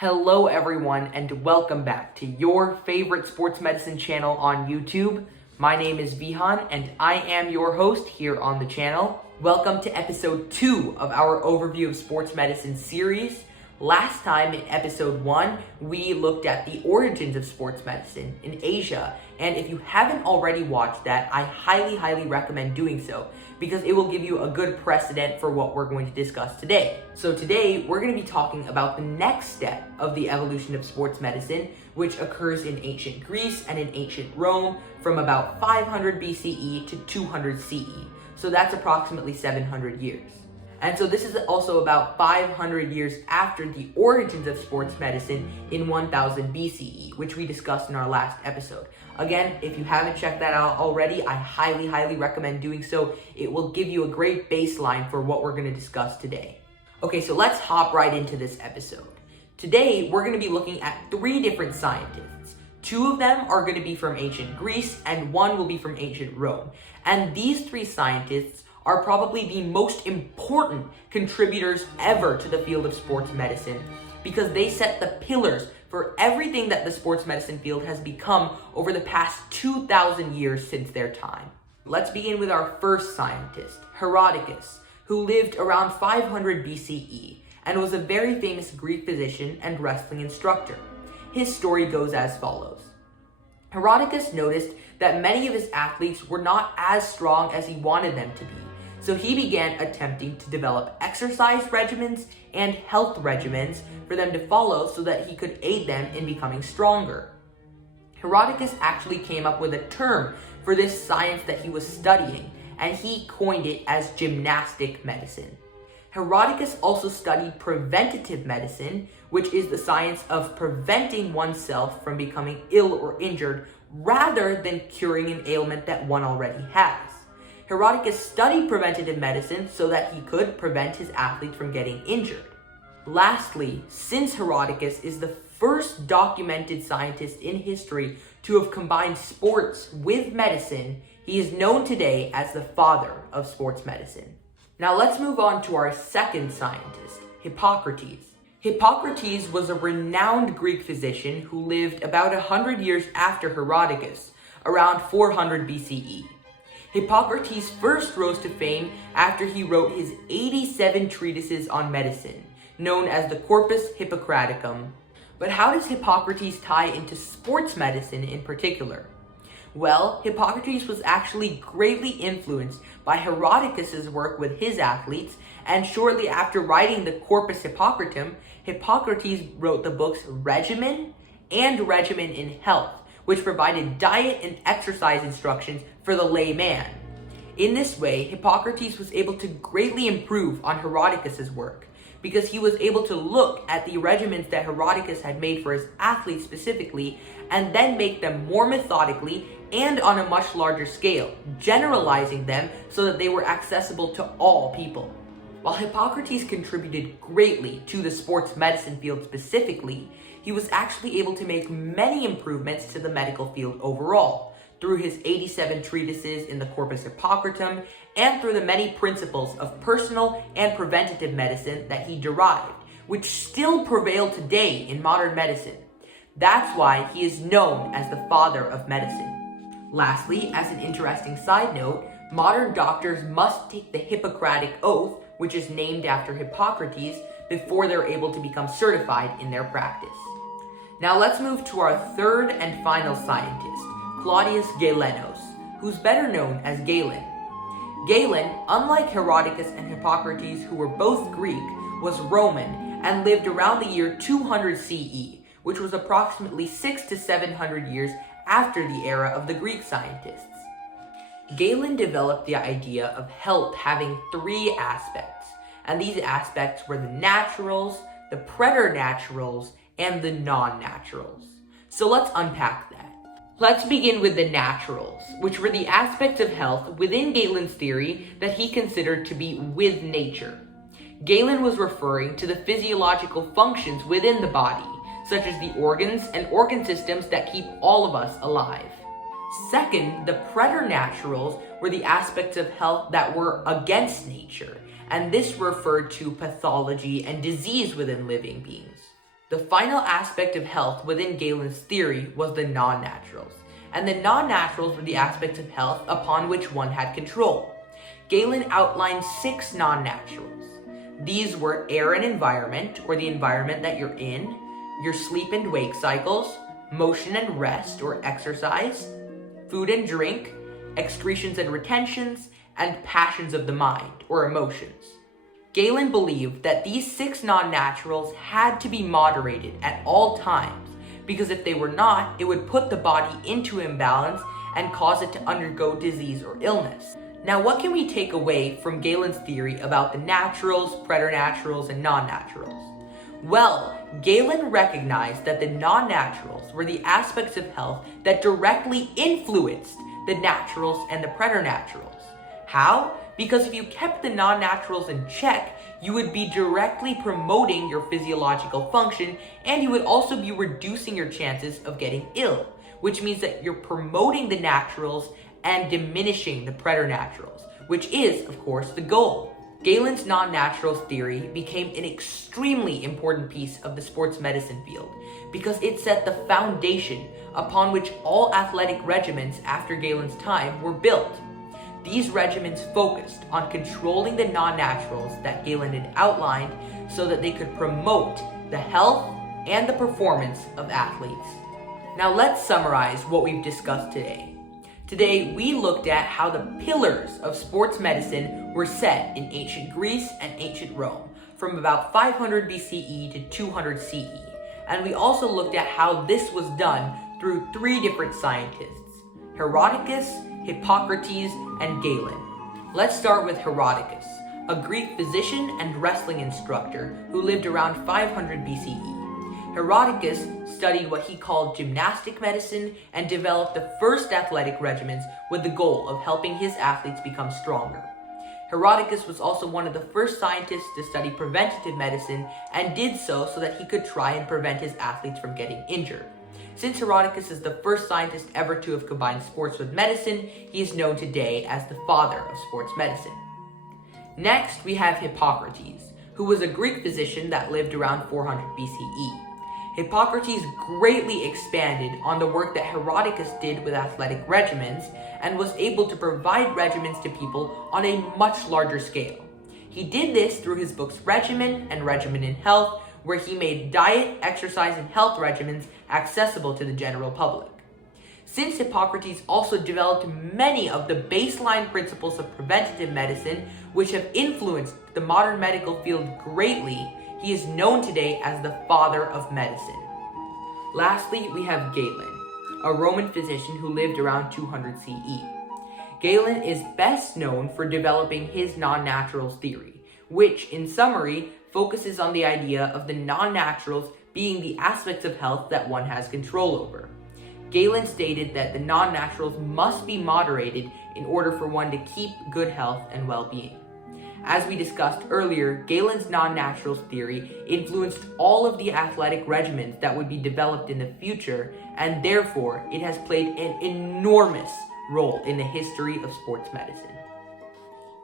Hello everyone and welcome back to your favorite sports medicine channel on YouTube. My name is Vihan and I am your host here on the channel. Welcome to episode 2 of our overview of sports medicine series. Last time in episode 1, we looked at the origins of sports medicine in Asia. And if you haven't already watched that, I highly recommend doing so because it will give you a good precedent for what we're going to discuss today. So today, we're going to be talking about the next step of the evolution of sports medicine, which occurs in ancient Greece and in ancient Rome from about 500 BCE to 200 CE. So that's approximately 700 years. And so this is also about 500 years after the origins of sports medicine in 1000 BCE, which we discussed in our last episode. Again, if you haven't checked that out already, I highly recommend doing so. It will give you a great baseline for what we're going to discuss today. Okay, so let's hop right into this episode. Today, we're going to be looking at 3 different scientists. 2 of them are going to be from ancient Greece, and 1 will be from ancient Rome. And these 3 scientists are probably the most important contributors ever to the field of sports medicine because they set the pillars for everything that the sports medicine field has become over the past 2,000 years since their time. Let's begin with our first scientist, HERODICUS, who lived around 500 BCE and was a very famous Greek physician and wrestling instructor. His story goes as follows. Herodicus noticed that many of his athletes were not as strong as he wanted them to be. So he began attempting to develop exercise regimens and health regimens for them to follow so that he could aid them in becoming stronger. Herodicus actually came up with a term for this science that he was studying, and he coined it as gymnastic medicine. Herodicus also studied preventative medicine, which is the science of preventing oneself from becoming ill or injured rather than curing an ailment that one already has. Herodicus studied preventative medicine so that he could prevent his athletes from getting injured. Lastly, since Herodicus is the first documented scientist in history to have combined sports with medicine, he is known today as the father of sports medicine. Now let's move on to our second scientist, Hippocrates. Hippocrates was a renowned Greek physician who lived about 100 years after Herodicus, around 400 BCE. Hippocrates first rose to fame after he wrote his 87 treatises on medicine, known as the Corpus Hippocraticum. But how does Hippocrates tie into sports medicine in particular? Well, Hippocrates was actually greatly influenced by Herodicus's work with his athletes, and shortly after writing the Corpus Hippocraticum, Hippocrates wrote the books Regimen and Regimen in Health, which provided diet and exercise instructions for the layman. In this way, Hippocrates was able to greatly improve on Herodicus's work because he was able to look at the regimens that Herodicus had made for his athletes specifically and then make them more methodically and on a much larger scale, generalizing them so that they were accessible to all people. While Hippocrates contributed greatly to the sports medicine field specifically, he was actually able to make many improvements to the medical field overall, through his 87 treatises in the Corpus Hippocraticum, and through the many principles of personal and preventative medicine that he derived, which still prevail today in modern medicine. That's why he is known as the father of medicine. Lastly, as an interesting side note, modern doctors must take the Hippocratic Oath, which is named after Hippocrates, before they're able to become certified in their practice. Now let's move to our third and final scientist, Claudius Galenos, who's better known as Galen. Galen, unlike Herodicus and Hippocrates, who were both Greek, was Roman and lived around the year 200 CE, which was approximately 600 to 700 years after the era of the Greek scientists. Galen developed the idea of health having 3 aspects, and these aspects were the naturals, the preternaturals, and the non-naturals. So let's unpack that. Let's begin with the naturals, which were the aspects of health within Galen's theory that he considered to be with nature. Galen was referring to the physiological functions within the body, such as the organs and organ systems that keep all of us alive. Second, the preternaturals were the aspects of health that were against nature, and this referred to pathology and disease within living beings. The final aspect of health within Galen's theory was the non-naturals, and the non-naturals were the aspects of health upon which one had control. Galen outlined 6 non-naturals. These were air and environment, or the environment that you're in, your sleep and wake cycles, motion and rest, or exercise, food and drink, excretions and retentions, and passions of the mind, or emotions. Galen believed that these 6 non-naturals had to be moderated at all times, because if they were not, it would put the body into imbalance and cause it to undergo disease or illness. Now, what can we take away from Galen's theory about the naturals, preternaturals, and non-naturals? Well, Galen recognized that the non-naturals were the aspects of health that directly influenced the naturals and the preternaturals. How? Because if you kept the non-naturals in check, you would be directly promoting your physiological function, and you would also be reducing your chances of getting ill, which means that you're promoting the naturals and diminishing the preternaturals, which is, of course, the goal. Galen's non-naturals theory became an extremely important piece of the sports medicine field because it set the foundation upon which all athletic regimens after Galen's time were built. These regimens focused on controlling the non-naturals that Galen had outlined so that they could promote the health and the performance of athletes. Now let's summarize what we've discussed today. Today, we looked at how the pillars of sports medicine were set in ancient Greece and ancient Rome, from about 500 BCE to 200 CE. And we also looked at how this was done through 3 different scientists: Herodicus, Hippocrates, and Galen. Let's start with Herodicus, a Greek physician and wrestling instructor who lived around 500 BCE. Herodicus studied what he called gymnastic medicine and developed the first athletic regimens with the goal of helping his athletes become stronger. Herodicus was also one of the first scientists to study preventative medicine and did so that he could try and prevent his athletes from getting injured. Since Herodicus is the first scientist ever to have combined sports with medicine, he is known today as the father of sports medicine. Next, we have Hippocrates, who was a Greek physician that lived around 400 BCE. Hippocrates greatly expanded on the work that Herodicus did with athletic regimens and was able to provide regimens to people on a much larger scale. He did this through his books Regimen and Regimen in Health, where he made diet, exercise, and health regimens accessible to the general public. Since Hippocrates also developed many of the baseline principles of preventative medicine, which have influenced the modern medical field greatly, he is known today as the father of medicine. Lastly, we have Galen, a Roman physician who lived around 200 CE. Galen is best known for developing his non-naturals theory, which, in summary, focuses on the idea of the non-naturals being the aspects of health that one has control over. Galen stated that the non-naturals must be moderated in order for one to keep good health and well-being. As we discussed earlier, Galen's non-naturals theory influenced all of the athletic regimens that would be developed in the future, and therefore it has played an enormous role in the history of sports medicine.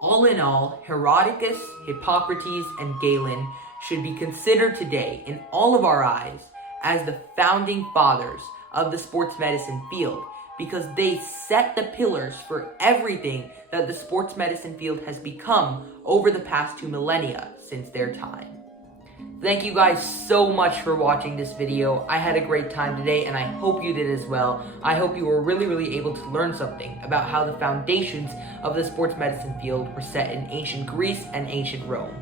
All in all, Herodicus, Hippocrates, and Galen should be considered today in all of our eyes as the founding fathers of the sports medicine field, because they set the pillars for everything that the sports medicine field has become over the past 2 millennia since their time. Thank you guys so much for watching this video. I had a great time today, and I hope you did as well. I hope you were really able to learn something about how the foundations of the sports medicine field were set in ancient Greece and ancient Rome.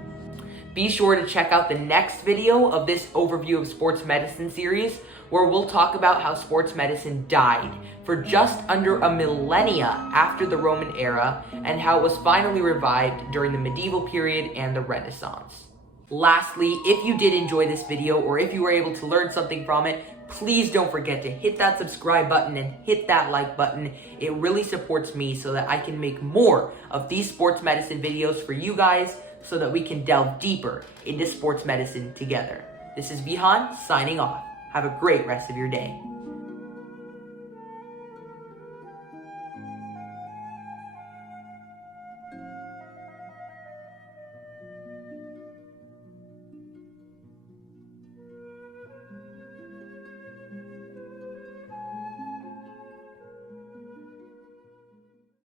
Be sure to check out the next video of this overview of sports medicine series, where we'll talk about how sports medicine died for just under a millennia after the Roman era, and how it was finally revived during the medieval period and the Renaissance. Lastly, if you did enjoy this video, or if you were able to learn something from it, please don't forget to hit that subscribe button and hit that like button. It really supports me so that I can make more of these sports medicine videos for you guys, so that we can delve deeper into sports medicine together. This is Vihan signing off. Have a great rest of your day.